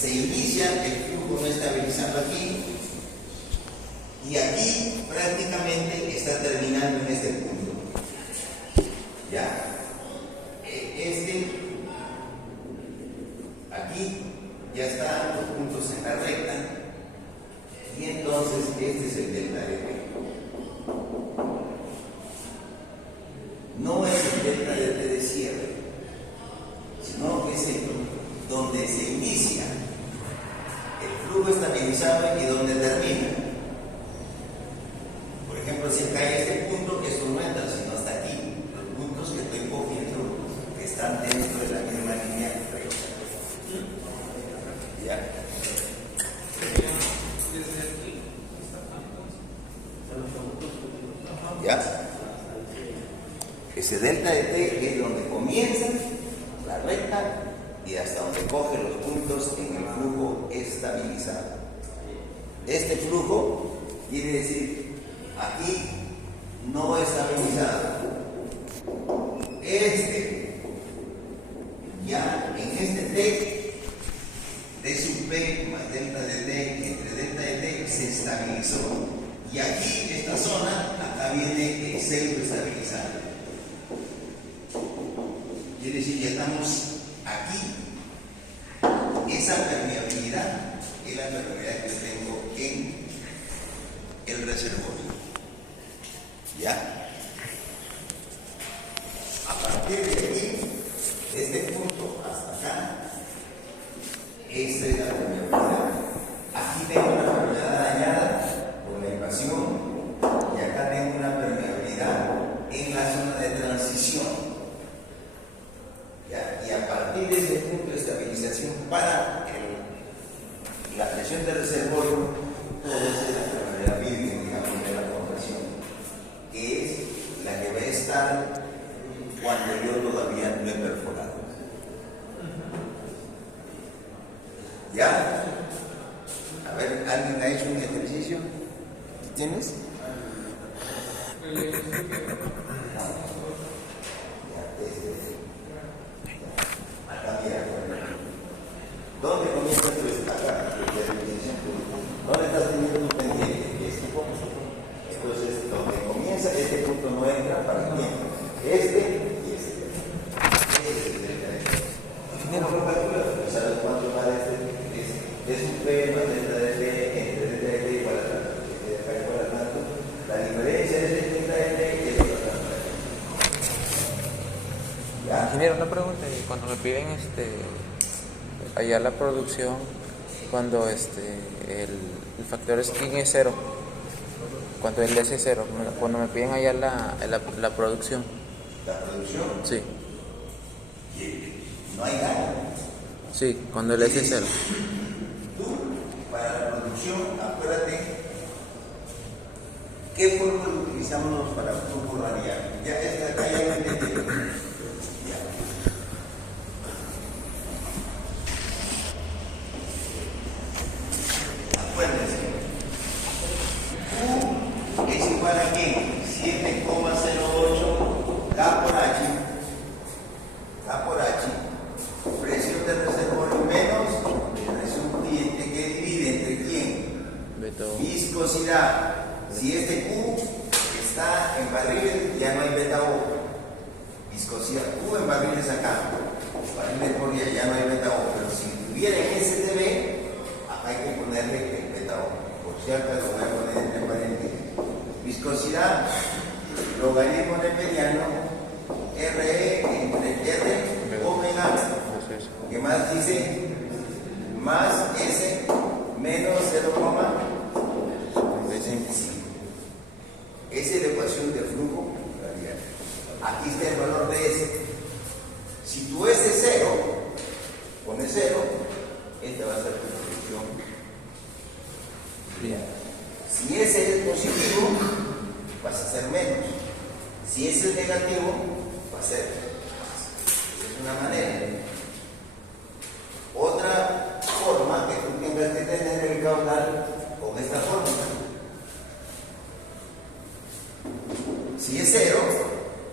se inicia el flujo no estabilizando aquí, y aquí prácticamente está terminando en este punto. Ya. Aquí ya están los puntos en la recta, y entonces este es el delta de T. No es el delta de T de cierre, sino que es donde se inicia el flujo estabilizado y donde termina. Por ejemplo, si acá hay este punto, esto no entra, sino hasta aquí. Los puntos que estoy cogiendo que están dentro de la misma línea recta. ¿Ya? ¿Ya? Ese delta de T es donde comienza la recta y hasta donde coge los puntos en el flujo estabilizado. Este flujo quiere decir aquí no estabilizado. Ya en este T, D sub P más delta de T entre delta de T se estabilizó. Y aquí, esta zona, acá viene el pseudo estabilizado. Quiere decir, ya estamos aquí. Esa permeabilidad es la permeabilidad que yo tengo en el reservorio. ¿Ya? A partir de aquí, este punto hasta acá, esta es la permeabilidad. Aquí tengo una permeabilidad dañada por la invasión, y acá tengo una permeabilidad en la zona de transición. ¿Ya? Y a partir de ese punto de estabilización para la presión del reservorio, todo es la permeabilidad virgen, digamos, de la compresión, que es la que va a estar cuando yo todavía no he perforado. ¿Ya? A ver, ¿alguien ha hecho un ejercicio? ¿Tienes? Acá, mira. ¿Dónde comienza tu acá? ¿Dónde estás teniendo tu pendiente? Entonces, donde comienza, este punto no entra para el tiempo. Este y este. ¿Sabes cuánto vale este? Es un P más delta de T entre delta de T igual a tanto. La diferencia de delta de T es otra tanto. Ingeniero, una pregunta. Cuando me piden allá la producción, cuando el factor skin es 0, cuando el S es 0, cuando me piden allá la producción. ¿La producción? Sí. No hay nada. Sí, cuando el S es 0. Tú, para la producción, acuérdate, ¿qué fórmula utilizamos para flujo radial? Ya está acá, ya lo entendí. Acuérdense, U es igual a ¿qué? 7,08 K por H. K por H. Presión del reservorio menos presión cliente que divide entre quién. Viscosidad. Si este Q está en barriles, ya no hay beta O. Viscosidad. Q en barriles acá. Barriles por día ya no hay beta O. Pero si tuviera en STB, acá hay que ponerle el beta O. Por cierto, lo voy a poner entre paréntesis. Viscosidad, logaritmo de mediano, RE entre R, omega, que más dice, más S, menos 0,25. Esa es la ecuación del flujo radial. Aquí está el valor de S. Si tu S es 0, pones 0, esta va a ser tu producción. Bien. Si ese es positivo, vas a ser menos. Si ese es negativo, va a ser más. Esa es una manera. Otra forma que tú tengas que tener el caudal con esta fórmula. Si es 0,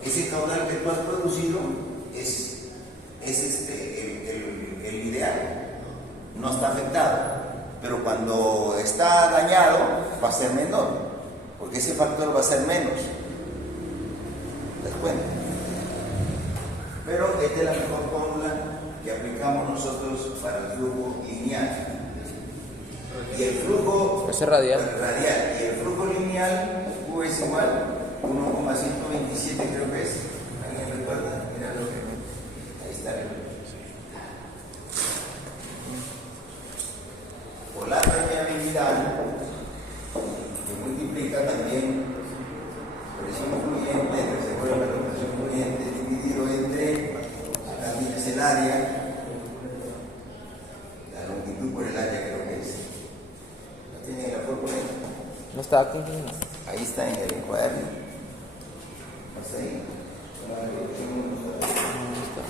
ese caudal que tú has producido es el ideal. No está afectado, pero cuando está dañado va a ser menor, porque ese factor va a ser menos. ¿Te das cuenta? Pero esta es la mejor fórmula que aplicamos nosotros para el flujo lineal. Y el flujo Ese radial. y el flujo lineal Q es igual 1,127 creo que es. ¿Alguien recuerda? Mira lo que ahí está. Por la permeabilidad que multiplica también presión fluyente, que se vuelve la presión fluyente dividido entre también es el área, la longitud por el área creo que es. ¿La tiene la fórmula? No está aquí. Ahí está en el cuaderno. ¿Está ahí? No está.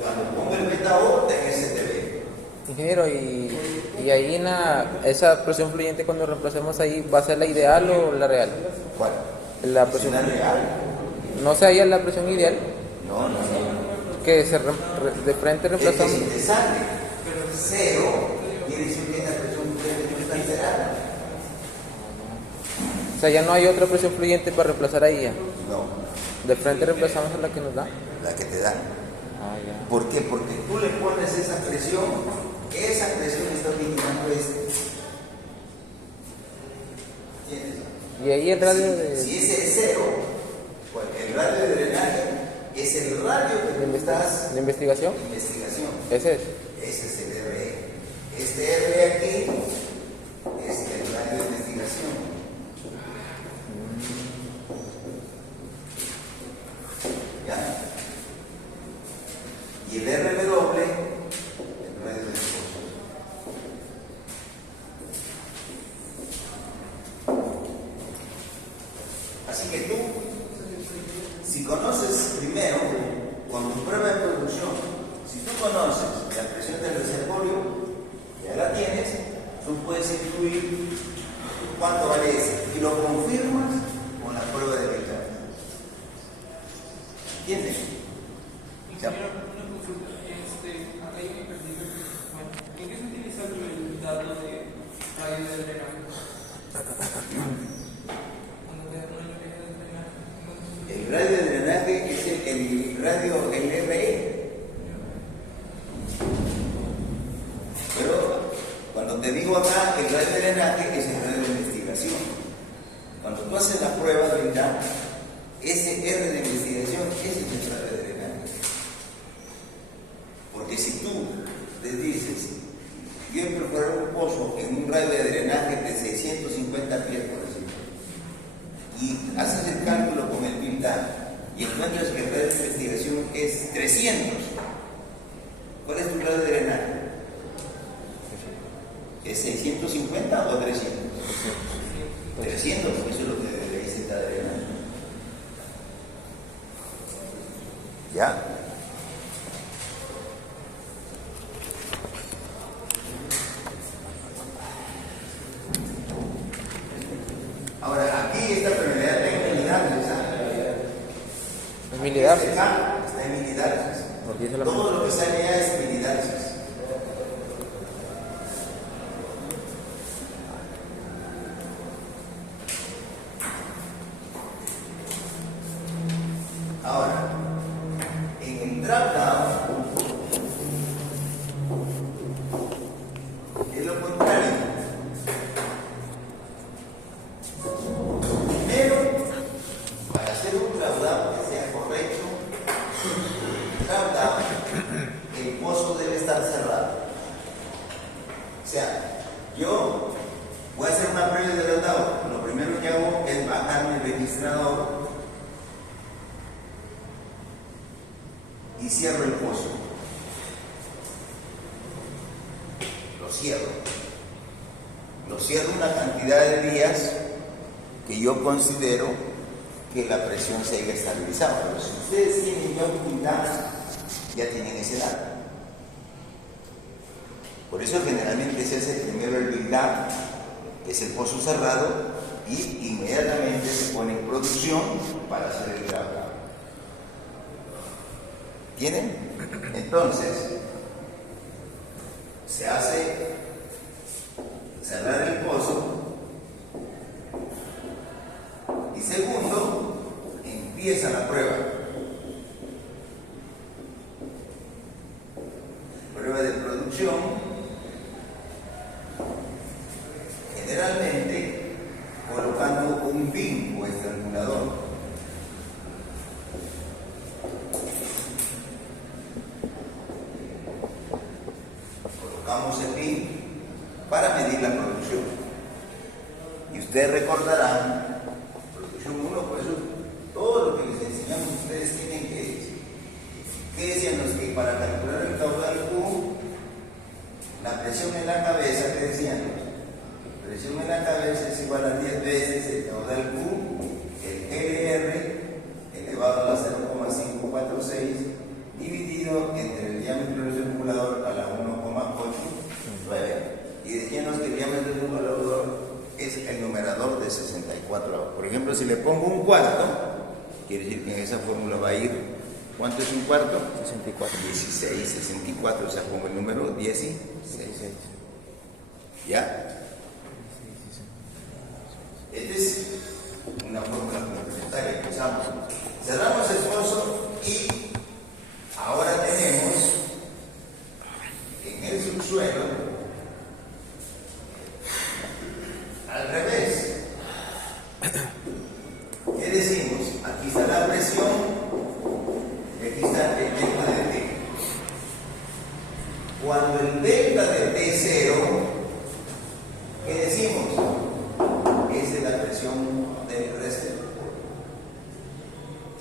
Cuando pongo el beta-O, tengo STB. Ingeniero, y ahí esa presión fluyente cuando reemplacemos ahí, ¿va a ser la ideal o la real? ¿Cuál? La presión. ¿Es real? ¿No se halla la presión ideal? No, no. Que de frente Es que reemplazamos. si te sale cero, quiere decir que la presión fluyente no está alterada. O sea, ya no hay otra presión fluyente para reemplazar ahí ya. No, De frente reemplazamos a la que nos da. la que te dan. Ah, ya. ¿Por qué? Porque tú le pones esa presión está originando esto. ¿Entiendes? Y ahí el radio Si ese es cero, pues el radio de drenaje es el radio que tú estás de investigación. investigación. Ese es. Ese es el RE. Este RE aquí es el radio de investigación. ¿Ya? Y el RW, el radio de esposo. Así que tú, si conoces primero, con tu prueba de producción, si tú conoces la presión del reservorio, ya la tienes, tú puedes incluir cuánto vale ese y lo confirmas con la prueba de Ricardo. ¿Entiendes? Ingeniero, una consulta. Hay un ejercicio que, bueno, ¿en qué se utiliza el dato de radio de drenaje? Cuando te dan una lluvia de drenaje. El radio de drenaje es el radio, el RE. Pero cuando te digo acá, el radio de drenaje es el radio de investigación. Cuando tú haces la prueba de verdad, ese R de investigación, ese es el radio de drenaje. Porque si tú les dices, yo he perforado un pozo en un radio de drenaje de 650 pies, por ejemplo, y haces el cálculo con el BILDA y encuentras que el radio de investigación es 300, ¿cuál es tu radio de drenaje? ¿Es 650 o 300? 300, eso es lo que le dice cada drenaje. ¿Ya? Ahora, aquí esta permeabilidad está en milidarces. Es milidarces. Está en milidarces. Porque dice la Todo lo que sale allá es milidarces. Ahora, en el drop down es lo contrario. Primero, para hacer un drop down que sea correcto, drop down, el pozo debe estar cerrado. O sea, yo voy a hacer una prueba de drop down. Lo primero que hago es bajarme el registrador y cierro el pozo. Lo cierro. Lo cierro una cantidad de días que yo considero que la presión se haya estabilizado. Pero si ustedes tienen ya un build-up, ya tienen ese dato. Por eso generalmente se hace primero el build-up, que es el pozo cerrado, y inmediatamente se pone en producción para hacer el drawdown. ¿Tienen? Entonces, se hace cerrar el pozo. Y segundo, empieza la prueba. Prueba de producción. Generalmente colocando un pin o estrangulador. Colocamos el pin para medir la producción. Y ustedes recordarán, producción 1, por eso todo lo que les enseñamos ustedes tienen que decían los que para calcular el caudal Q, la presión en la cabeza, ¿qué decían? Presión en la cabeza es igual a 10 veces el caudal Q, el LR elevado a la 0,546 dividido entre el diámetro del circulador a la 1,89. Y decíamos que el diámetro del circulador es el numerador de 64. Por ejemplo, si le pongo un cuarto, quiere decir que en esa fórmula va a ir, ¿cuánto es un cuarto? 64. 16, 64, o sea, pongo el número 16. ¿Ya? Esta es una fórmula complementaria que usamos. Cerramos el pozo y ahora tenemos en el subsuelo al revés. ¿Qué decimos? Aquí está la presión y aquí está el delta de T. Cuando el delta de T es 0, ¿qué decimos? Esa es la presión del reservorio.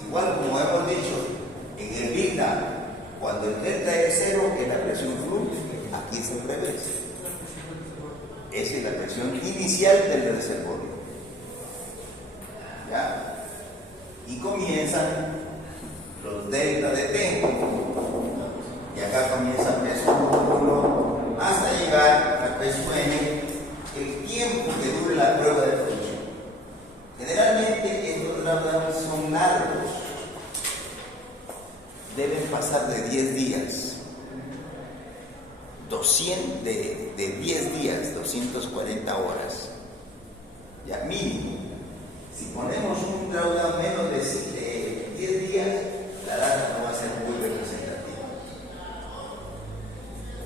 Igual como hemos dicho, en el delta, cuando el delta es 0, es la presión fluye. Aquí es al revés. Esa es la presión inicial del reservorio. ¿Ya? Y comienzan los delta de T. Y acá comienza P1 hasta llegar a P1N, el tiempo que dure la prueba de producción. Generalmente estos drawdowns son largos. Deben pasar de 10 días. 200 de 10 días, 240 horas. Ya mínimo. Si ponemos un drawdown menos de 10 días, la data no va a ser muy representativa.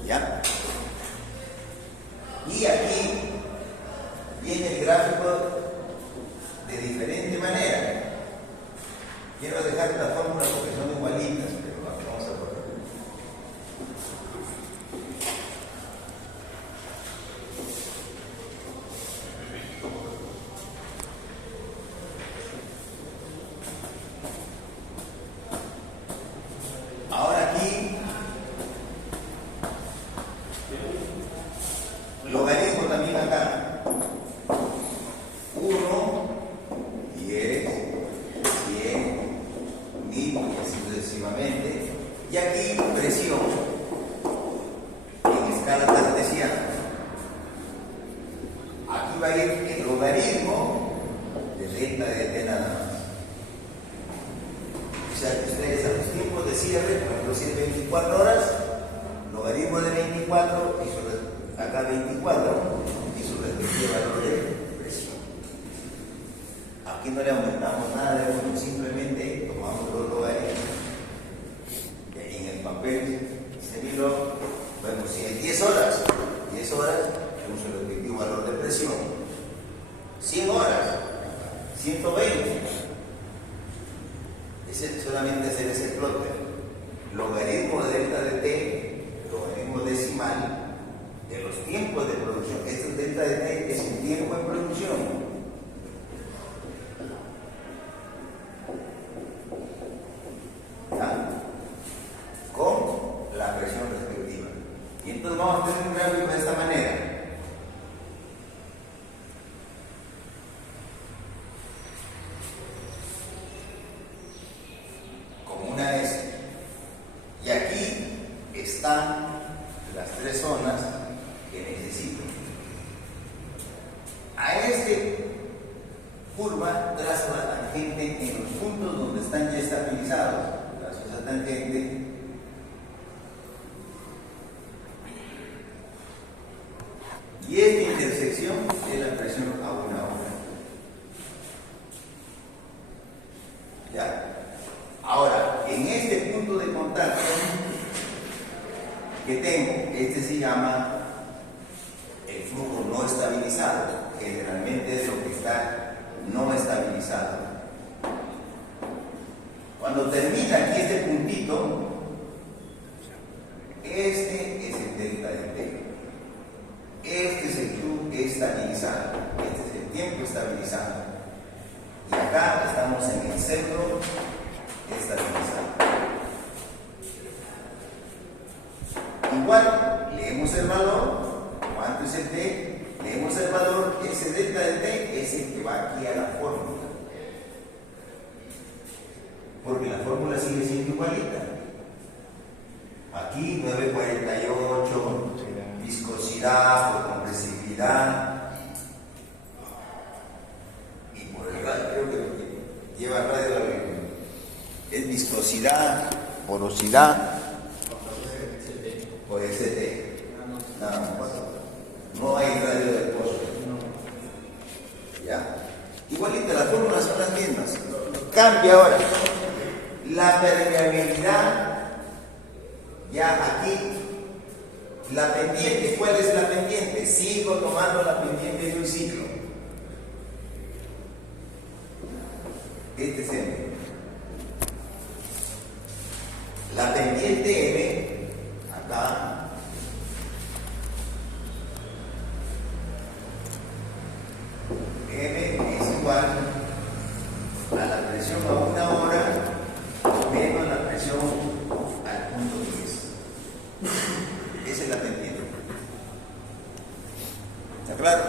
¿Ya? Y aquí viene el gráfico de diferente manera. Quiero dejar la fórmula porque son igualitas, pero vamos a poner. Ahora aquí, logaritmo también acá. 1, 10, 100, 1000 y así sucesivamente. Y aquí presión en escala cartesiana. Aquí va a ir el logaritmo de delta de T nada más. O sea que ustedes a los tiempos de cierre, por ejemplo, si es 24 horas, logaritmo de 24, y acá 24, y su respectivo valor de presión. Aquí no le aumentamos nada de uno, simplemente tomamos los logaritmos. Y ahí en el papel, seguirlo, bueno, si en 10 horas, tenemos el respectivo valor de presión. 100 horas, 120. Solamente hacer ese plotter, logaritmo de delta de T, logaritmo decimal de los tiempos de producción. Este delta de T es el tiempo en producción. ¿Ya? Con la presión respectiva. Y entonces vamos a tener un gráfico de esta manera. requisito. A este curva trazo la tangente en los puntos donde están ya estabilizados. Trazo esa tangente. Y esta intersección es la presión a una hora. ¿Ya? Ahora, en este punto de contacto que tengo, este se llama el flujo no estabilizado. Generalmente es lo que está no estabilizado. Cuando termina aquí este puntito, este es el delta de T. Este es el Q estabilizado. Este es el tiempo estabilizado. Y acá estamos en el centro estabilizado. Igual, leemos el valor. ¿Cuánto es el T? Leemos el valor. Ese delta de T es el que va aquí a la fórmula. Porque la fórmula sigue siendo igualita. Aquí 948, viscosidad por compresibilidad. Y por el radio, creo que lleva radio, es viscosidad, porosidad o ST. No hay radio del pozo. ¿Ya? Igualita, las fórmulas son las mismas. Cambia ahora. La permeabilidad, ya aquí, la pendiente, ¿cuál es la pendiente? Sigo tomando la pendiente de un ciclo. Este es M. La pendiente M, acá, M es igual a la presión a una hora menos la presión al punto 10. Esa es la pendiente. ¿Está claro?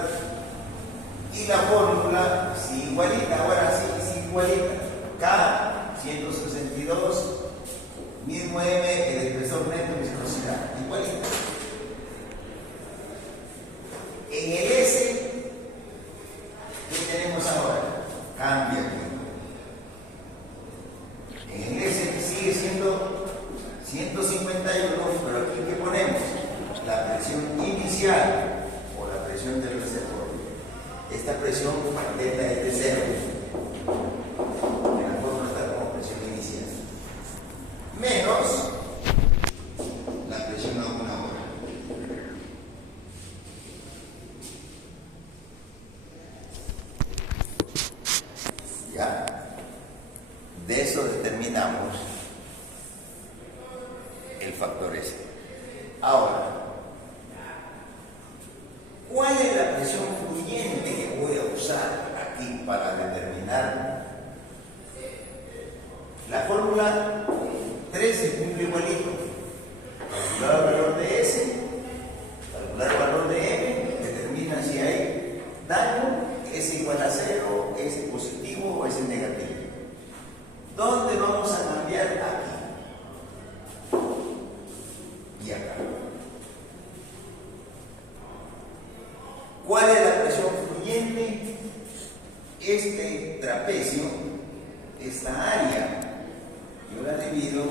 Y la fórmula, sí, igualita, ahora sí, igualita. K, 162, mismo M, el espesor neto, viscosidad, igualita. En el S, ¿qué tenemos ahora? Cambia aquí. En el S sigue siendo 151, pero aquí ¿qué ponemos? La presión inicial o la presión del reservorio. Esta presión delta es de 0. En la forma está como presión inicial. Menos la presión a una hora. Ya. De eso determinamos el factor S. Ahora, ¿cuál es la presión fluyente que voy a usar aquí para determinar? La fórmula 3 se cumple igualito. Calcular el valor de S, calcular el valor de M, determina si hay daño, S igual a 0, S positivo o S negativo. ¿Dónde vamos a cambiar? Aquí y acá. ¿Cuál es la presión fluyente? Este trapecio, esta área, yo la divido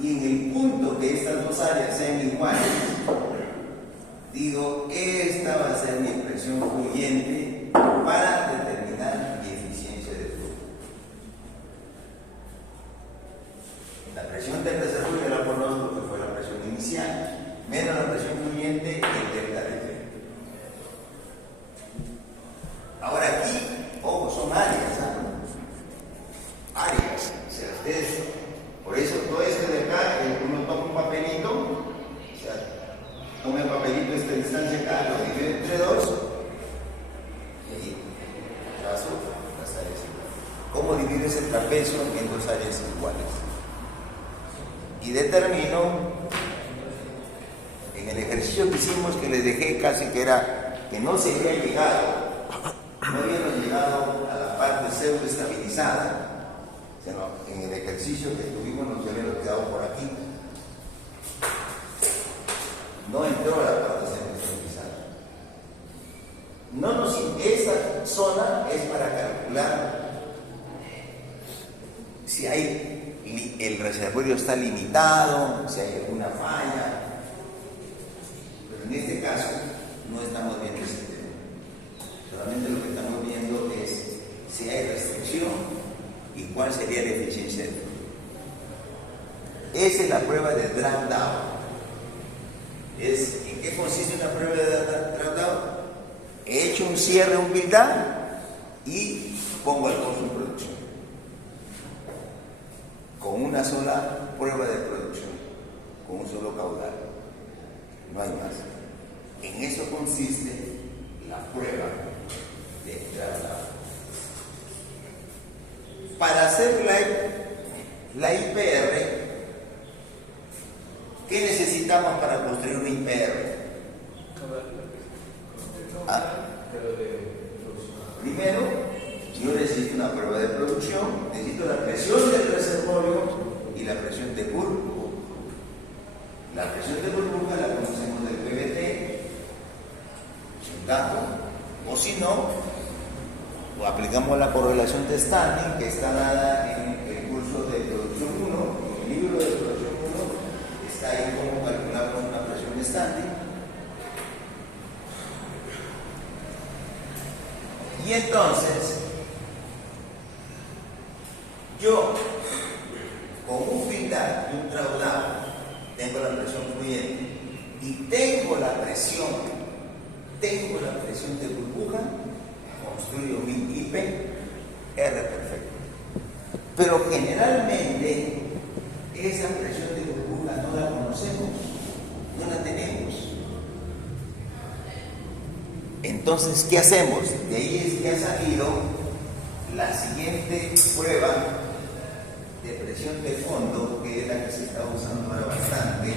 y en el punto que estas dos áreas sean iguales, digo, esta va a ser mi presión fluyente para determinar mi eficiencia de flujo. La presión del reservorio la conozco que fue la presión inicial, menos la presión fluyente y el delta de T. Ahora aquí, ojo, son áreas, áreas, o sea, ustedes, por eso todo esto de acá, uno toma un papelito, o sea, toma el papelito esta distancia acá, lo divide entre dos, y ahí, trazo las áreas iguales. ¿Cómo divides el trapecio en dos áreas iguales? Y determino, en el ejercicio que hicimos, que les dejé casi que era, que no se había llegado, no habíamos llegado a la parte pseudo estabilizada, sino en el ejercicio que tuvimos nos habíamos quedado por aquí. no entró a la parte semicircular. Esa zona es para calcular si el reservorio está limitado, si hay alguna falla. Pero en este caso no estamos viendo ese tema. Solamente lo que estamos viendo es si hay restricción y cuál sería la eficiencia del flujo. Esa es la prueba de drawdown. ¿En qué consiste una prueba de drawdown? He hecho un cierre, un build down y pongo el costo en producción. Con una sola prueba de producción, con un solo caudal. No hay más. En eso consiste la prueba de drawdown. Para hacer la IPR, ¿qué necesitamos para construir una IPR? Primero, yo necesito una prueba de producción, necesito la presión del reservorio y la presión de burbuja. La presión de burbuja la conocemos del PVT, es un dato, o si no, o aplicamos la correlación de Standing que está dada en el curso de producción 1, en el libro de producción 1, está ahí cómo calculamos una presión de Standing. Y entonces, yo, con un final y un drawdown, tengo la presión fluyente y tengo la presión de burbuja, construyo mi IP R perfecto. Pero generalmente, esa presión de burbuja no la conocemos, no la tenemos. Entonces, ¿qué hacemos? De ahí es que ha salido la siguiente prueba de presión de fondo, que es la que se está usando ahora bastante.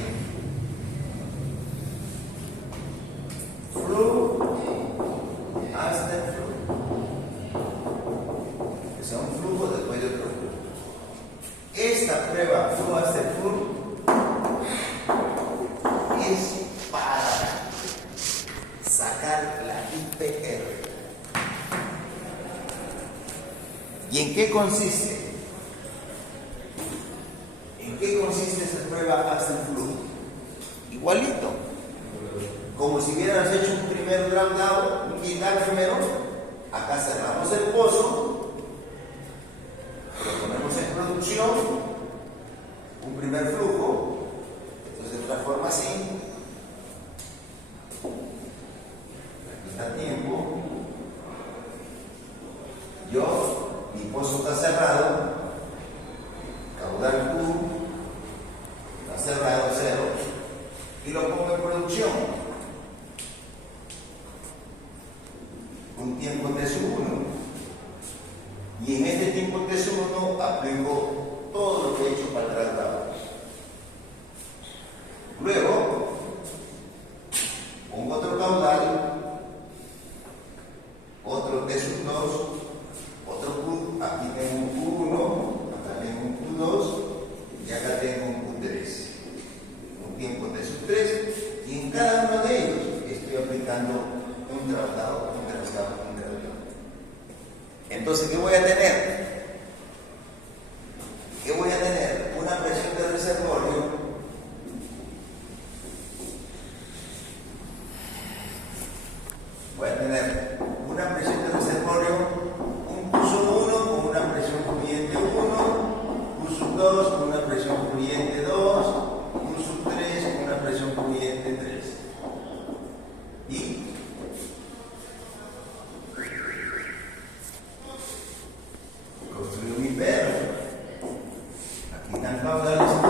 Flow hasta el flujo. O sea, un flujo después de otro flujo. Esta prueba, flow hasta el flujo, es para sacar la IPR. ¿Y en qué consiste? ¿En qué consiste esta prueba hasta el flujo? Igualito. Como si hubieras hecho un primer drawdown, un quitar primero, acá cerramos el pozo, lo ponemos en producción, un primer flujo, entonces se transforma así. Está tiempo, mi pozo está cerrado, caudal Q está cerrado 0 y lo pongo en producción. Un tiempo T1 y en este tiempo T1 aplico todo lo que he hecho para el tratado. Luego pongo otro caudal, otro T2, otro Q, aquí tengo un Q1, acá tengo un Q2 y acá tengo un Q3. Un tiempo T3 y en cada uno de ellos estoy aplicando un tratado. Entonces, ¿qué voy a tener? Una presión de reservorio un curso 1 con una presión fluyente 1, curso 2 con una presión fluyente 2, curso 3 con una presión fluyente 3. Y construyo mi perro. Aquí están caudales Q,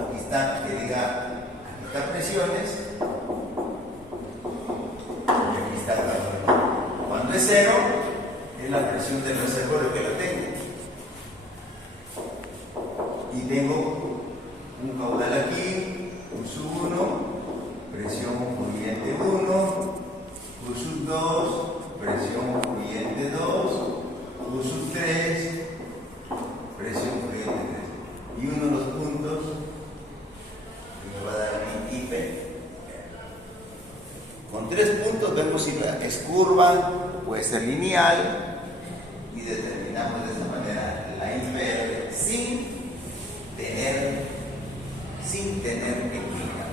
aquí están presiones, y aquí está el caudal. Cuando es 0, es la presión del reservorio que la tengo. Y tengo un caudal aquí, curso 1, presión fluyente 1, curso 2, presión fluyente 2, curso 3, presión fluyente 3. Y uno de los puntos que me va a dar mi IP. Con 3 puntos vemos si es curva, puede ser lineal, y determinamos de esta manera la IPR sin tener que clicar,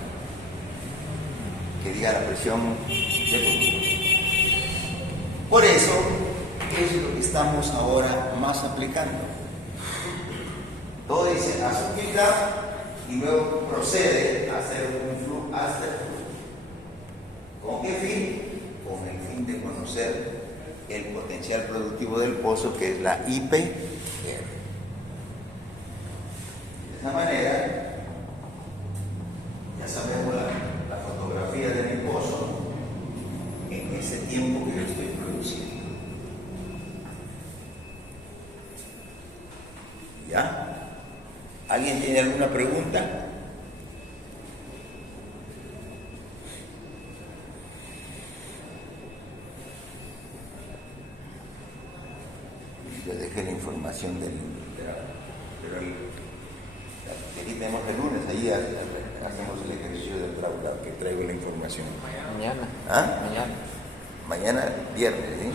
que diga la presión de punto. Por eso es lo que estamos ahora más aplicando. Todo dice haz un clic y luego procede a hacer un flujo hasta el flujo. ¿Con qué fin? Con el fin de conocer el potencial productivo del pozo, que es la IPR. De esa manera, ya sabemos la fotografía de mi pozo en ese tiempo que yo estoy produciendo. ¿Ya? ¿Alguien tiene alguna pregunta? Yo dejé la información pero aquí tenemos el lunes, ahí hacemos el ejercicio del trabajo, que traigo la información. Mañana. ¿Ah? Mañana. Mañana, viernes, ¿sí?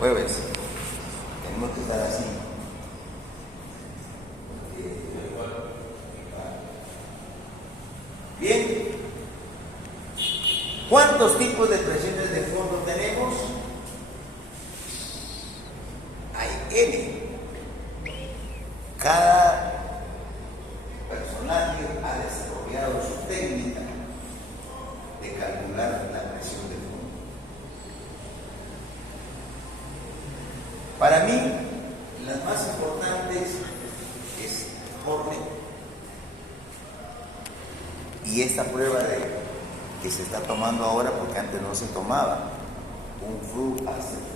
Jueves. Tenemos que estar así. Bien. ¿Cuántos tipos de presiones de fondo tenemos? Hay N. Cada personaje ha desarrollado su técnica de calcular la presión de fondo. Para mí, las más importantes es Horner. Y esta prueba que se está tomando ahora, porque antes no se tomaba, un flujo hasta el flujo.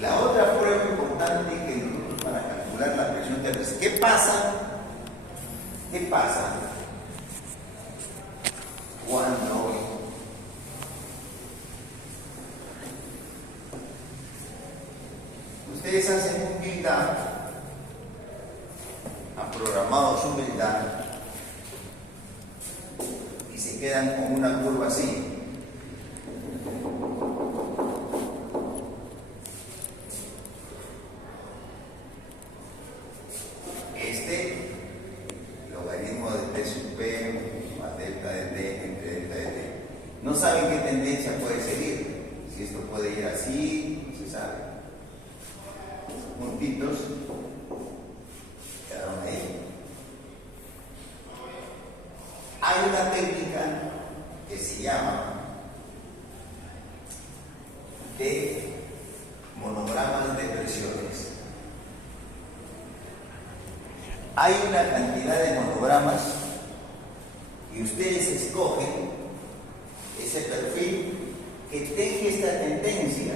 La otra prueba importante que nosotros para calcular la presión de res, ¿qué pasa cuando ustedes hacen un build up, han programado su build up y se quedan con una curva así? Logaritmo de T sub P más delta de T entre delta de T. No saben qué tendencia puede seguir. Si esto puede ir así, no se sabe. Esos puntitos quedaron ahí. Hay una técnica que se llama de monogramas de presiones. Hay una cantidad de monogramas y ustedes escogen ese perfil que tenga esta tendencia.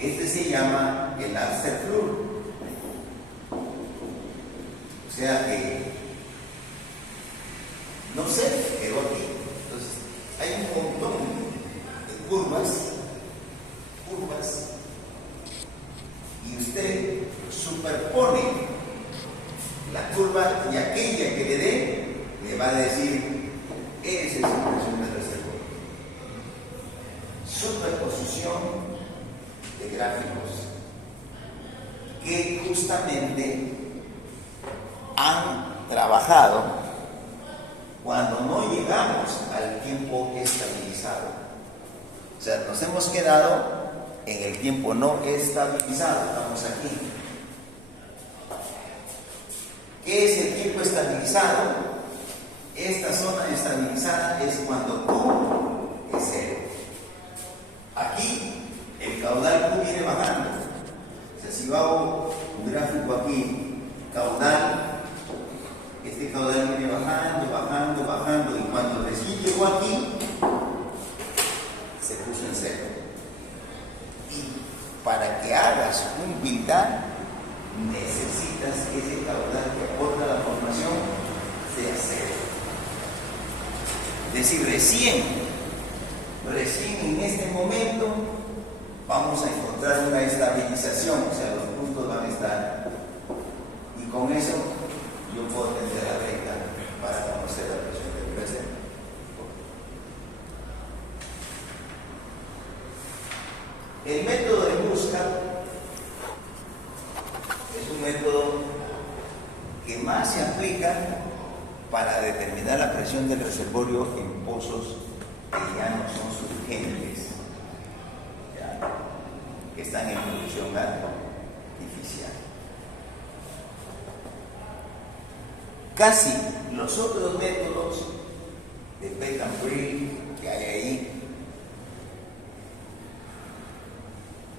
Este se llama el Alster-Fluor. O sea que, no sé, quedó aquí. Entonces, hay un montón de curvas, y usted superpone la curva y aquella que le dé, le va a decir, esa es su presión de reservorio. Superposición de gráficos que justamente han trabajado cuando no llegamos al tiempo estabilizado. O sea, nos hemos quedado en el tiempo no estabilizado, estamos aquí. ¿Qué es el tiempo estabilizado? Esta zona estabilizada es cuando Q es 0. Aquí el caudal Q viene bajando. O sea, si yo hago un gráfico aquí, caudal, este caudal viene bajando, y cuando recién llegó aquí, se puso en 0. Y para que hagas un build-up, necesitas que ese caudal que aporta la formación sea 0. Es decir, recién en este momento vamos a encontrar una estabilización, o sea, los puntos van a estar, y con eso yo puedo tender la recta para conocer la presión del reservorio. El método de busca es un método que más se aplica para determinar la presión del reservorio en pozos que ya no son surgentes, ya, que están en producción artificial. Casi los otros métodos de pet and free que hay ahí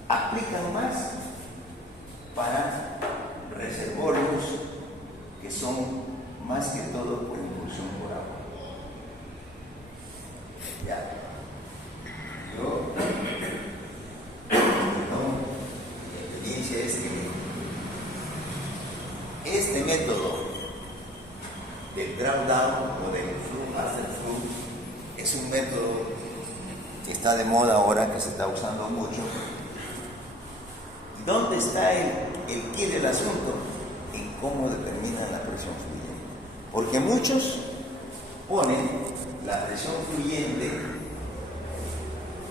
aplican más para reservorios que son más que todo por impulsión por agua. Ya. Yo, mi experiencia es que este método del drawdown o del flow after flow es un método que está de moda ahora, que se está usando mucho. ¿Y dónde está el quid del asunto? En cómo determinan la presión fluyente. Porque muchos ponen la presión fluyente,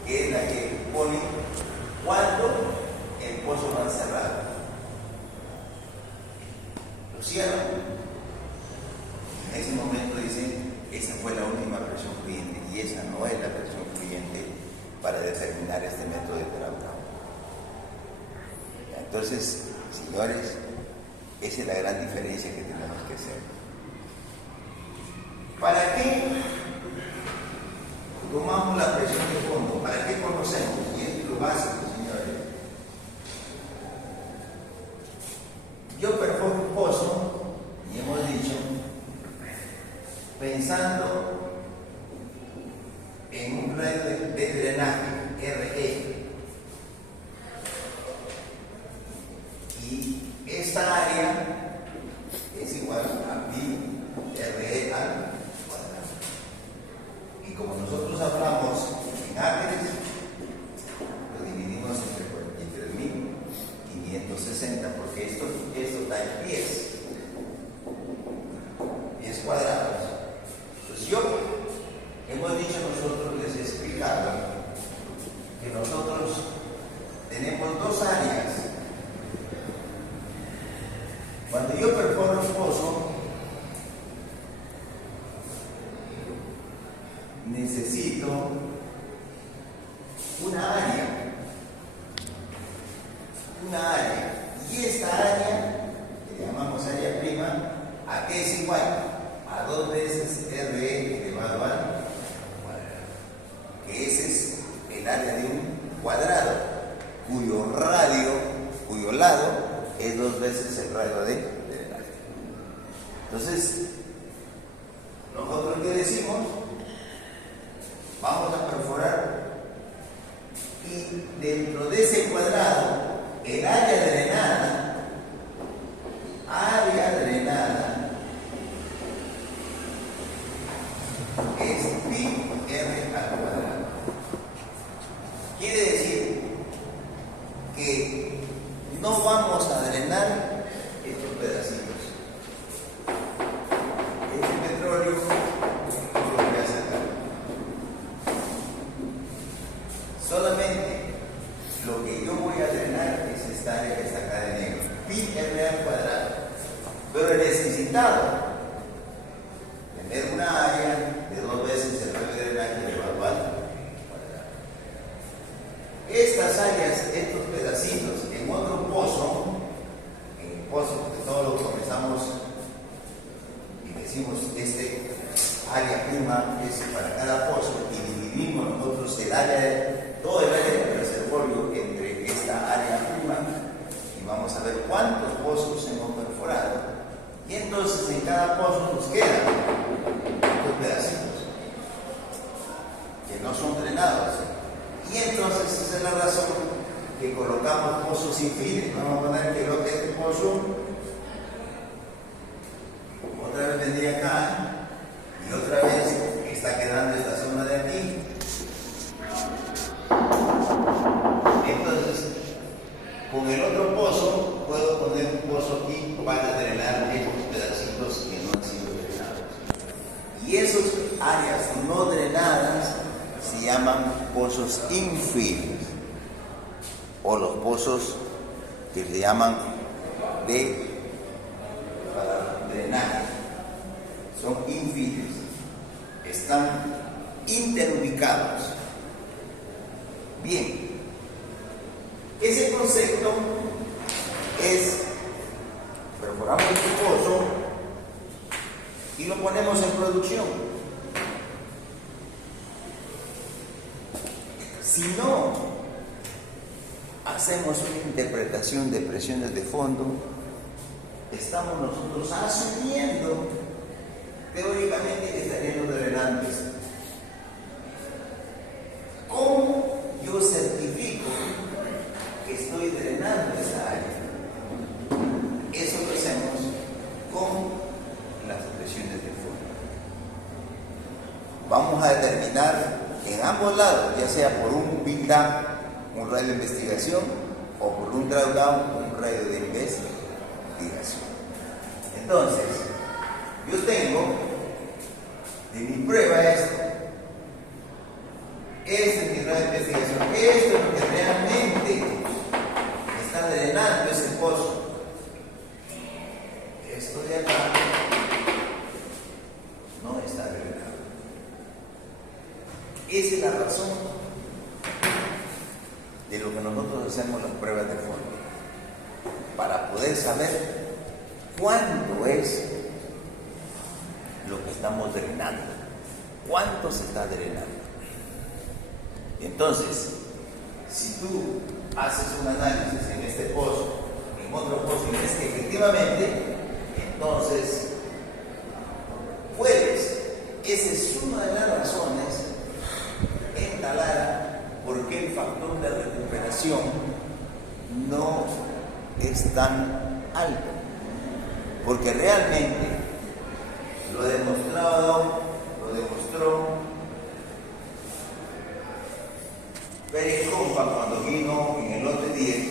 que es la que ponen cuando el pozo va cerrado. Lo cierran. En ese momento dicen, esa fue la última presión fluyente y esa no es la presión fluyente para determinar este método de drawdown. Entonces, señores, esa es la gran diferencia que tenemos que hacer. ¿Para qué tomamos la presión de fondo? ¿Para qué conocemos? Y esto es lo básico, señores. Yo perforo un pozo, y hemos dicho, pensando en un radio de drenaje, RE. Y esta área es igual a pi RE al cuadrado. Y como nosotros hablamos en acres, lo dividimos entre 43.560, porque esto da en pies cuadrados. Entonces hemos dicho nosotros, les he explicado, que nosotros tenemos dos áreas. Cuando yo perforo un pozo, necesito una área, y esta área, que llamamos área prima, ¿a qué es igual? A 2 veces RE elevado al cuadrado, que ese es el área de un cuadrado, cuyo lado es 2 veces el radio del área. Entonces, nosotros ¿qué decimos? Vamos a perforar y dentro de ese cuadrado, el área drenada es pi r al cuadrado. Quiere decir que no vamos a drenar estos pedacitos. Este petróleo no lo voy a sacar. Solamente lo que yo voy a drenar es esta área que está acá de negro, pi r al cuadrado. Pero he necesitado tener una área de 2 veces el radio de drenaje elevado al cuadrado. Estas áreas, estos pedacitos, en otro pozo, en el pozo que todos lo comenzamos y decimos área prima es para cada pozo, y dividimos nosotros todo el área del reservorio entre esta área prima, y vamos a ver cuántos pozos hemos perforado. Y entonces en cada pozo nos quedan estos pedacitos que no son drenados. Y entonces esa es la razón que colocamos pozos sin fines. Vamos a poner que este pozo otra vez vendría acá y otra vez está quedando esta zona de aquí. Entonces, con el otro pozo puedo poner un pozo aquí para drenar estos pedacitos que no han sido drenados. Y esas áreas no drenadas se llaman pozos infill, o los pozos que se llaman para drenaje. Son infilles, están interubicados. Bien, ese concepto es: perforamos el pozo y lo ponemos en producción. Si no hacemos una interpretación de presiones de fondo, estamos nosotros asumiendo teóricamente que estaríamos drenando esto. ¿Cómo yo certifico que estoy drenando esa área? Eso lo hacemos con las presiones de fondo. Vamos a determinar en ambos lados, ya sea por un build-up, un radio de investigación, o por un drawdown, un radio de investigación. Entonces, yo tengo de mi prueba esto. Este es mi radio de investigación. Esto es lo que realmente está drenando ese pozo. Esto de acá no está drenado. Esa es la razón de lo que nosotros hacemos las pruebas de fondo, para poder saber cuánto es lo que estamos drenando, cuánto se está drenando. Entonces, si tú haces un análisis en este pozo, en otro pozo, y ves que efectivamente, entonces puedes, esa es una de las razones en Talara por qué el factor de recuperación no es tan alto, porque realmente lo demostró Pérez Compa cuando vino en el lote 10,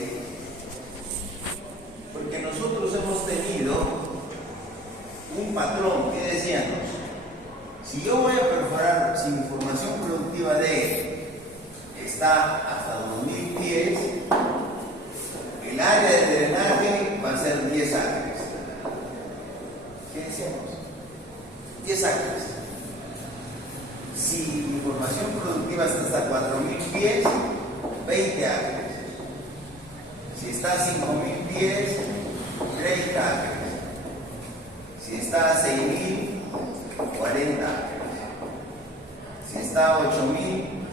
porque nosotros hemos tenido un patrón que decíamos: si yo voy a perforar, si mi formación productiva de está hasta 2000 pies, el área de drenaje va a ser 10 acres. ¿Qué decíamos? 10 acres. Si mi formación productiva está hasta 4000 pies, 20 acres. Si está a 5000 pies, 30 acres. Si está a 6000, 40 acres. Si está a 8000,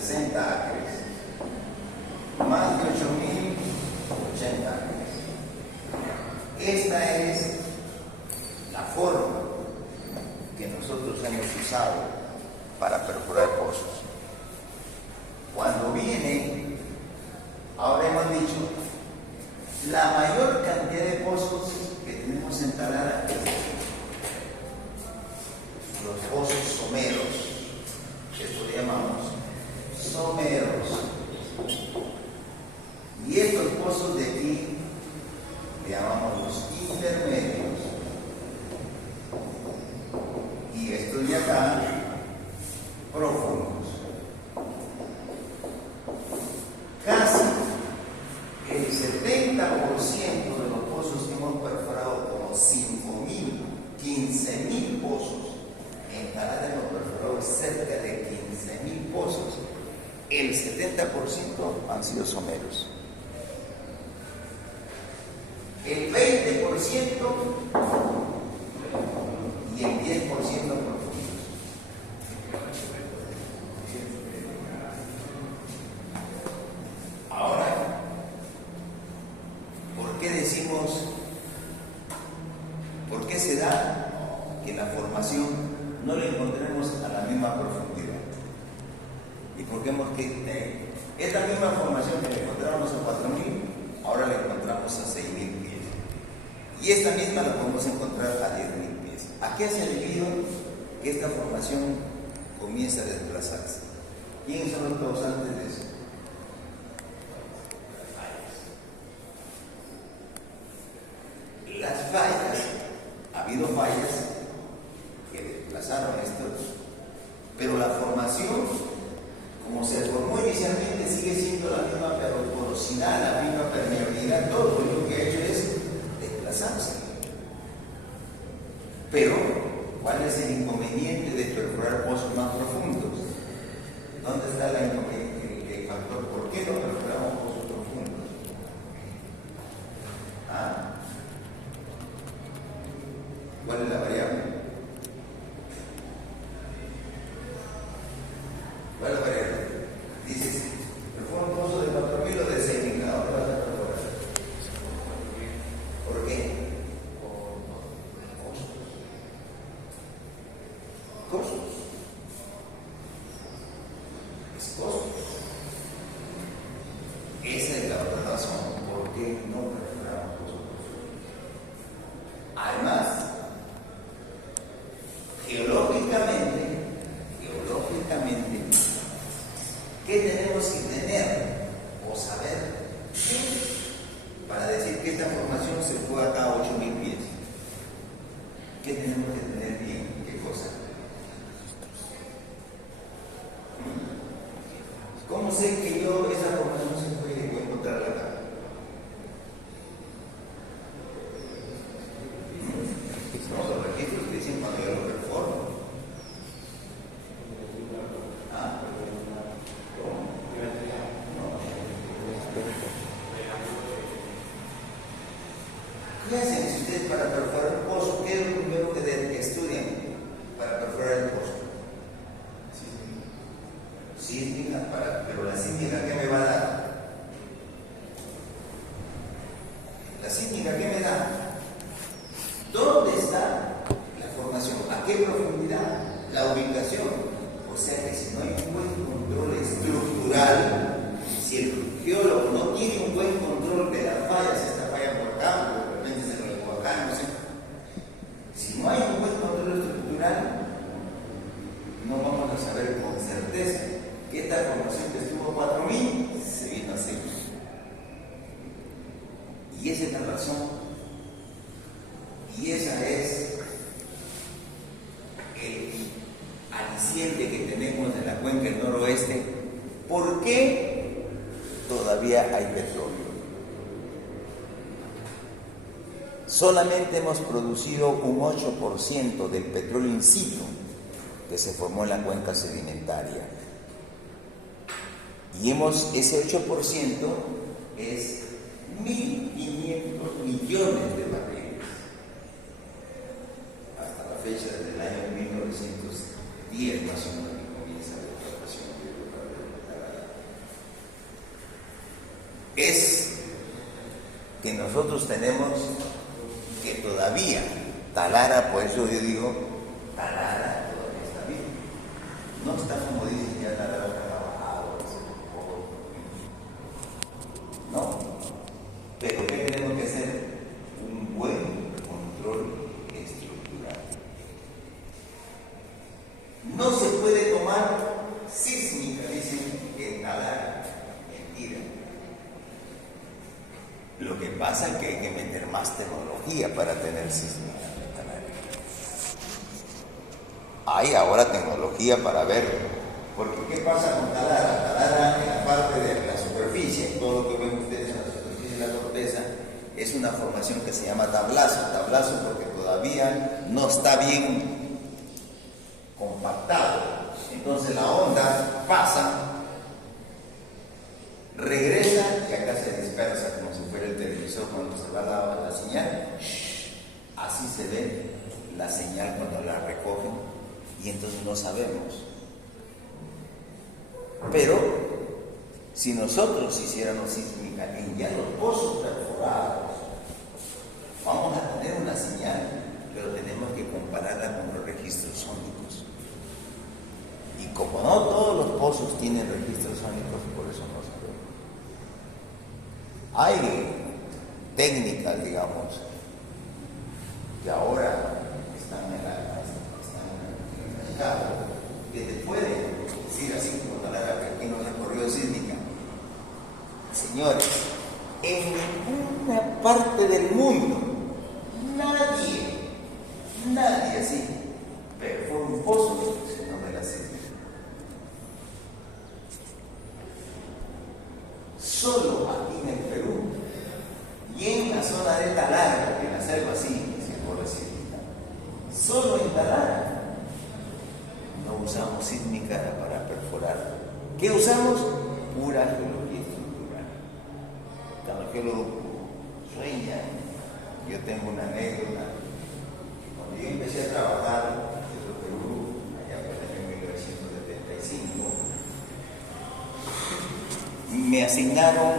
60 acres. Más de 8000, 80 acres. Esta es la forma que nosotros hemos usado para perforar pozos. Cuando viene, ahora hemos dicho, la mayor cantidad de pozos que tenemos en Talara es los pozos someros. Esto le llamamos someros. Y estos pozos de aquí le llamamos los intermedios. Y estos de acá, profundos. Casi el 70% de los pozos que hemos perforado, como 5.000, 15.000 pozos, en Talara hemos perforado cerca de 15.000 pozos, el 70% han sido someros. El 20% y el 10% profundos. Ahora, ¿por qué decimos, por qué se da que la formación no la encontremos a la misma profundidad? ¿Y por qué hemos que esta misma formación que la encontramos a 4000, ahora la encontramos a 6000 pies? Y esta misma la podemos encontrar a 10.000 pies. ¿A qué se ha debido que esta formación comienza a desplazarse? ¿Quiénes son los causantes de eso? Las fallas, ha habido fallas desplazaron estos. Pero la formación, como se formó inicialmente, sigue siendo la misma porosidad, la misma permeabilidad, todo lo que ha hecho es desplazarse. Pero, ¿cuál es el inconveniente de perforar pozos más profundos? ¿Dónde está el factor? ¿Por qué no perforamos pozos profundos? ¿Ah? ¿Cuál es la variable? ¿Cuál es la variable? Dices, perfora un pozo de 4.000 o de 6.000, ¿a dónde vas a perforar? ¿Por qué? Costos. Es costo. Esa es la otra razón por qué no perforamos pozos profundos. Además, geológicamente, ¿qué tenemos que tener o saber para decir que esta formación se fue acá a 8.000 pies? ¿Qué tenemos que tener bien? ¿Qué cosa? ¿Cómo sé que esa formación se puede encontrar acá? No, los registros dicen cuando yo lo performo. ¿Qué hacen si ustedes para perforar un pozo? ¿Qué es lo primero que estudian para perforar el pozo? Sísmica, pero la sísmica, ¿qué me va a dar? La sísmica, ¿qué me da? ¿Dónde está la formación? ¿A qué profundidad? La ubicación. O sea que si no hay un buen control estructural, si el geólogo no tiene un buen control de las fallas, esta falla por acá, o de repente se lo dejó acá, no sé. Si no hay un buen control estructural, no vamos a saber con certeza que esta formación que estuvo 4.000 se vino a 6.000. Y esa es la razón. Y esa es el aliciente que tenemos en la cuenca del noroeste. ¿Por qué todavía hay petróleo? Solamente hemos producido un 8% del petróleo in situ que se formó en la cuenca sedimentaria. Y ese 8% es 1.500 millones de barriles. Hasta la fecha, desde el año 1910 más o menos, que comienza la explotación de Talara. Es que nosotros tenemos que todavía Talara, por eso yo digo, Talara todavía está bien. No está como dicen ya Talara trabajado, no. Pero ¿qué tenemos que hacer? Un buen control estructural. No se puede tomar sísmica, dicen en Talara. Mentira. Lo que pasa es que hay que meter más tecnología para tener sísmica en Talara. Hay ahora tecnología para ver. Porque ¿qué pasa con Talara? Talara, en la parte de la superficie, todo lo que ven ustedes en la superficie de la corteza, es una formación que se llama tablazo. Tablazo porque todavía no está bien compactado. Entonces la onda pasa, regresa y acá se dispersa como si fuera el televisor cuando se va la señal. Así se ve la señal cuando la recogen y entonces no sabemos. Pero si nosotros hiciéramos sísmica en ya los pozos perforados, vamos a tener una señal, pero tenemos que compararla con los registros sónicos. Y como no todos los pozos tienen registros sónicos, por eso no sabemos. Hay técnicas, digamos, que ahora están en el mercado, que te pueden decir así como Talara, que aquí no se corrió sísmica. Señores, en ninguna parte del mundo, nadie así perfora un pozos, no me las sé. Solo aquí en el Perú y en la zona de Talara, en la selva así, si es por decir, solo en Talara no usamos sísmica para perforar. ¿Qué usamos? Pura geología estructural. Cada geólogo sueña. Yo tengo una anécdota. Cuando yo empecé a trabajar en el Perú, allá por el año 1975, me asignaron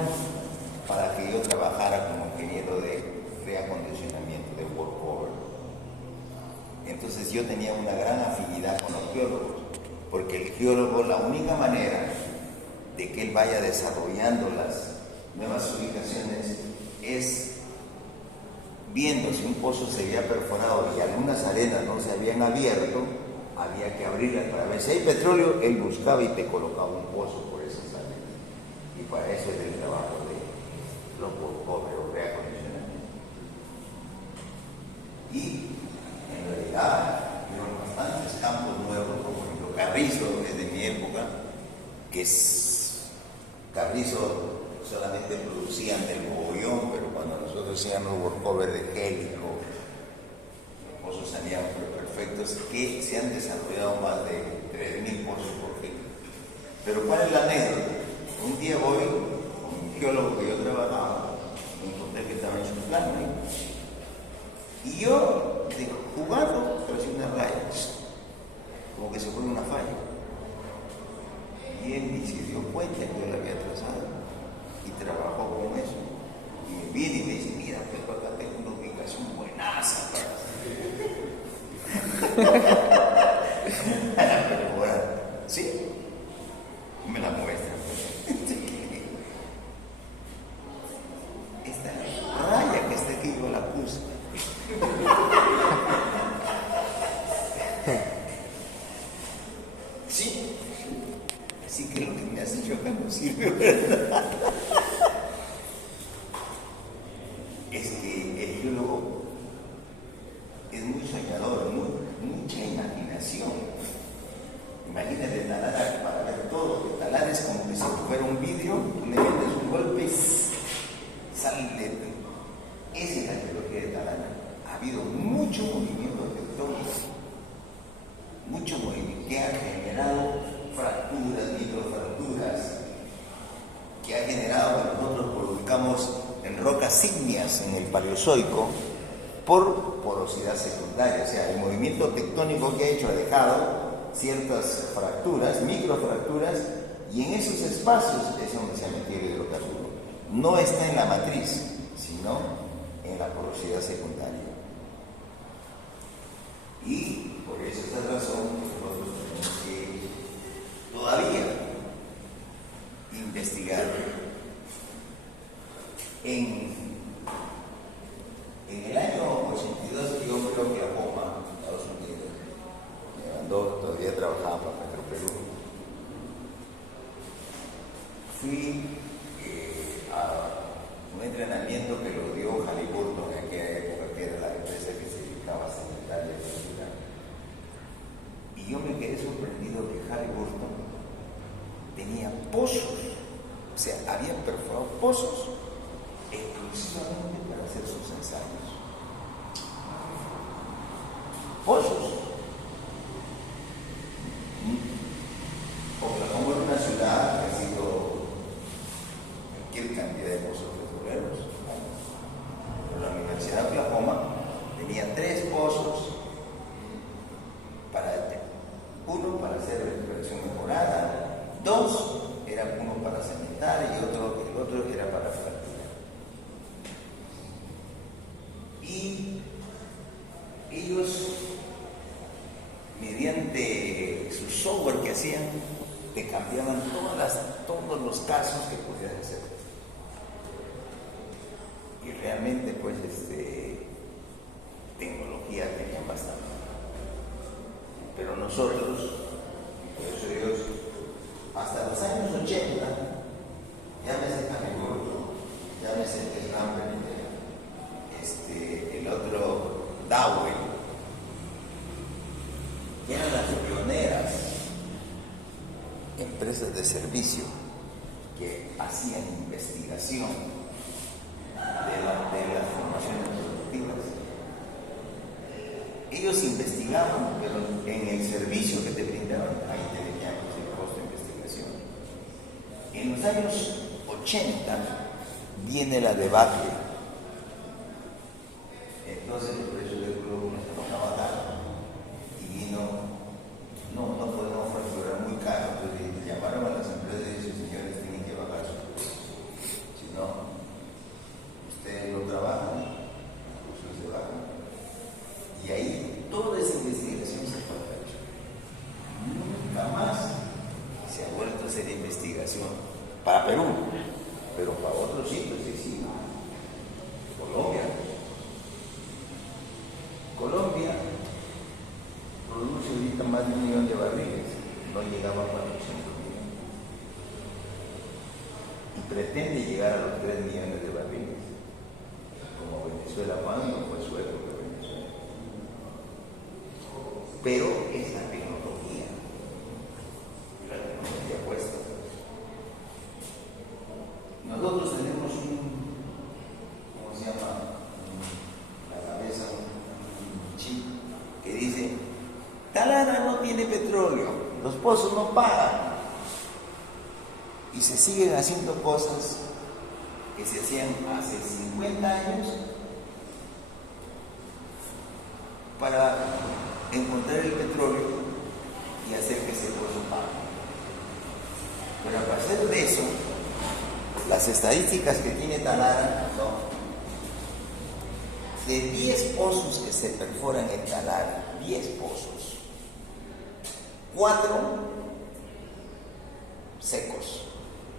para que yo trabajara como ingeniero de reacondicionamiento de workover. Entonces yo tenía una gran afinidad con los geólogos, porque el geólogo, la única manera de que él vaya desarrollando las nuevas ubicaciones es viendo si un pozo se había perforado y algunas arenas no se habían abierto, había que abrirlas para ver si hay petróleo. Él buscaba y te colocaba un pozo por esas arenas, y para eso es el trabajo de los workover o reacondicionamiento. Y en realidad vieron bastantes campos nuevos, como por ejemplo Carrizo, es de mi época, que Carrizo solamente producían del mogollón, pero cuando nosotros hacíamos workover de Gélico, los pozos salían perfectos, que se han desarrollado más de 3.000 pozos por Gélico. Pero ¿cuál es la anécdota? Un día voy con un geólogo que yo trabajaba, me encontré que estaba en su plano, y yo, jugando, parecía una raya, como que se fue una falla. Y él ni se dio cuenta que yo la había trazado y trabajó con eso. Y me viene y me dice: mira, pero acá tengo una ubicación buenaza para perforar. Sí, me la muestra. Esta raya que está aquí yo la puse. Sí. Así que lo que me has dicho acá no sirve, ¿verdad? Es que el geólogo es muy soñador, mucha imaginación. Imagínate Talara para ver todo. Talara es como que si fuera un vidrio, le metes un golpe y sale. Esa es la geología de Talara. Ha habido mucho movimiento tectónico, mucho movimiento que ha generado fracturas, microfracturas, que ha generado que nosotros produzcamos en rocas ígneas en el Paleozoico por porosidad secundaria. O sea, el movimiento tectónico que ha hecho ha dejado ciertas fracturas, microfracturas, y en esos espacios es donde se ha metido el hidrocarburo. No está en la matriz, sino en la porosidad secundaria. Y por esa razón nosotros tenemos que todavía investigar. En el año 82 yo fui a Oklahoma, Estados Unidos, cuando todavía trabajaba para Perú. Fui a un entrenamiento que lo dio Halliburton en aquella época, que era la empresa que se dedicaba a cementar y a. Y yo me quedé sorprendido que Halliburton tenía pozos, o sea, había perforado pozos exclusivamente para hacer sus ensayos. Pozos. Oklahoma era una ciudad que ha sido cualquier cantidad de pozos petroleros. Pero la Universidad de Oklahoma tenía 3 pozos, uno para hacer recuperación mejorada, 2 era uno para cementar y el otro era para fracturar. Y ellos, mediante su software que hacían, te cambiaban todos los casos que podías hacer. Y realmente, pues, tecnología tenían bastante. Pero nosotros, por eso Dios, hasta los años 80, llámese Halliburton, llámese Teslamber, el otro Dowen, que eran las de servicio que hacían investigación de las formaciones productivas. Ellos investigaban, pero en el servicio que te brindaban, ahí te veníamos el costo de investigación. En los años 80 viene la debacle. Entonces el precio del producto no se tocaba tanto y vino, no podemos facturar muy caro, entonces llamaron a las empresas y dijeron, señores, tienen que bajar su precio. Si no, ustedes no trabajan, pues se bajan. Y ahí toda esa investigación se fue a hecho. Nunca más se ha vuelto a hacer investigación para Perú, pero para otros sitios sí. Colombia produce ahorita más de 1 millón de barriles, no llegaba a 400 millones. Y pretende llegar a los 3 millones de barriles, como Venezuela cuando fue su época Venezuela. Pero es la tecnología puesta. Nosotros tenemos ¿cómo se llama? La cabeza, un chip que dice, Talara no tiene petróleo, los pozos no pagan. Y se siguen haciendo cosas que se hacían hace 50 años para encontrar el petróleo y hacer que ese pozo pague. Pero a partir de eso, las estadísticas que tiene Talara son de 10 pozos que se perforan en Talara, 10 pozos, 4 secos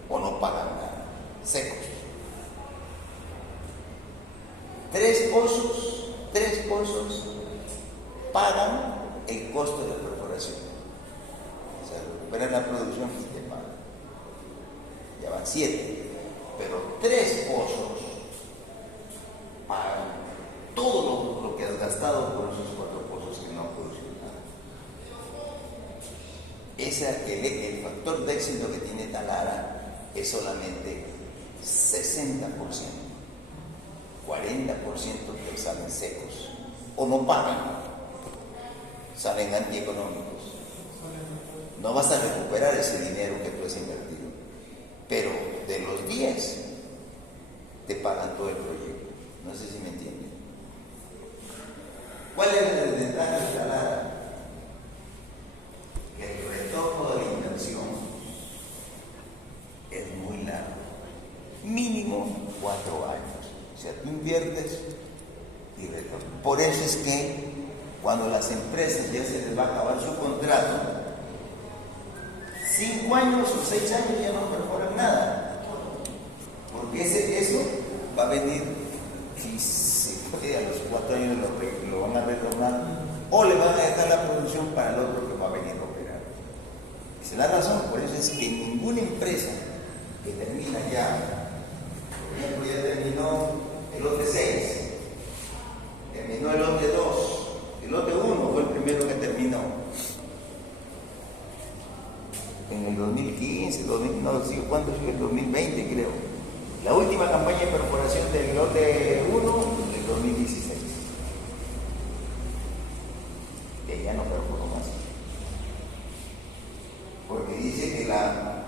o no pagan nada, secos. 3 pozos pagan el costo de la perforación. O sea, recuperan la producción y te pagan. Ya van 7, pero 3 pozos pagan todo lo que has gastado por esos 4 pozos que no producen nada. El factor de éxito que tiene Talara es solamente 60%, 40% que salen secos o no pagan, salen antieconómicos. No vas a recuperar ese dinero que tú has invertido, pero de los 10 te pagan todo el proyecto. No sé si me entienden. ¿Cuál es la desventaja de Talara? Que el retorno de la inversión es muy largo, mínimo 4 años. O sea, tú inviertes y retorno. Por eso es que cuando las empresas ya se les va a acabar su contrato, 5 años o 6 años ya no perforan nada, porque eso va a venir, si se puede, a los 4 años lo van a retornar o le van a dejar la producción para el otro que va a venir a operar. Esa es la razón. Por eso es que ninguna empresa que termina ya, por ejemplo, ya terminó el lote 6, terminó el lote 2, el lote 1 fue el primero que terminó en el 2015, no sé cuánto fue, el 2020 creo. La última campaña de perforación del lote 1 del 2016. Que ya no perforó más. Porque dice que la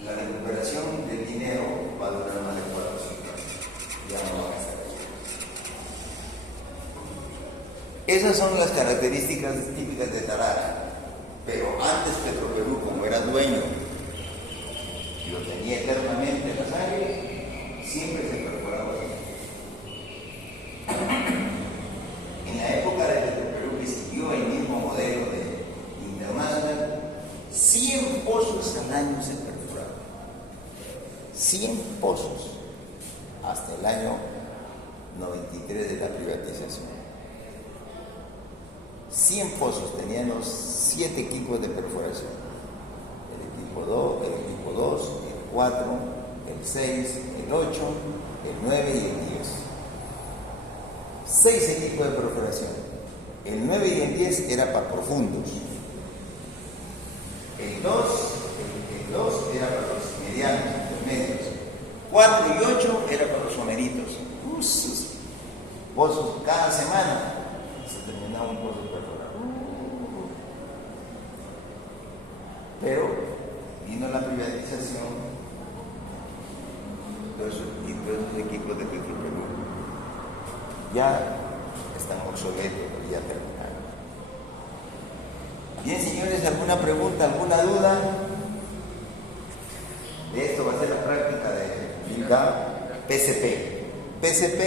recuperación del dinero va a durar más de 4 o 5 años. Ya no va a gastar eso. Esas son las características típicas de Talara. Pero antes Petroperú, como era dueño y lo tenía eternamente en la sangre, siempre se perforaba. En la época de Petroperú, que siguió el mismo modelo de International, 100 pozos al año se perforaban. 100 pozos hasta el año 93 de la privatización. 100 pozos, teníamos 7 equipos de perforación. El equipo 2, el 4, el 6, el 8, el 9 y el 10. 6 equipos de perforación. El 9 y el 10 era para profundos. El 2 4 y 8 era para los someritos. Pozos cada semana se terminaba un pozo perforado. Pero vino la privatización y todos los equipos de Petroperú ya están obsoletos, ya terminaron. Bien, señores, ¿alguna pregunta, alguna duda? Esto va a ser la práctica de ILDA PCP. PCP,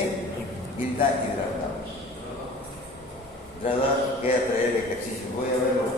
ILDA y Graduado. Graduado queda traer el ejercicio. Voy a verlo.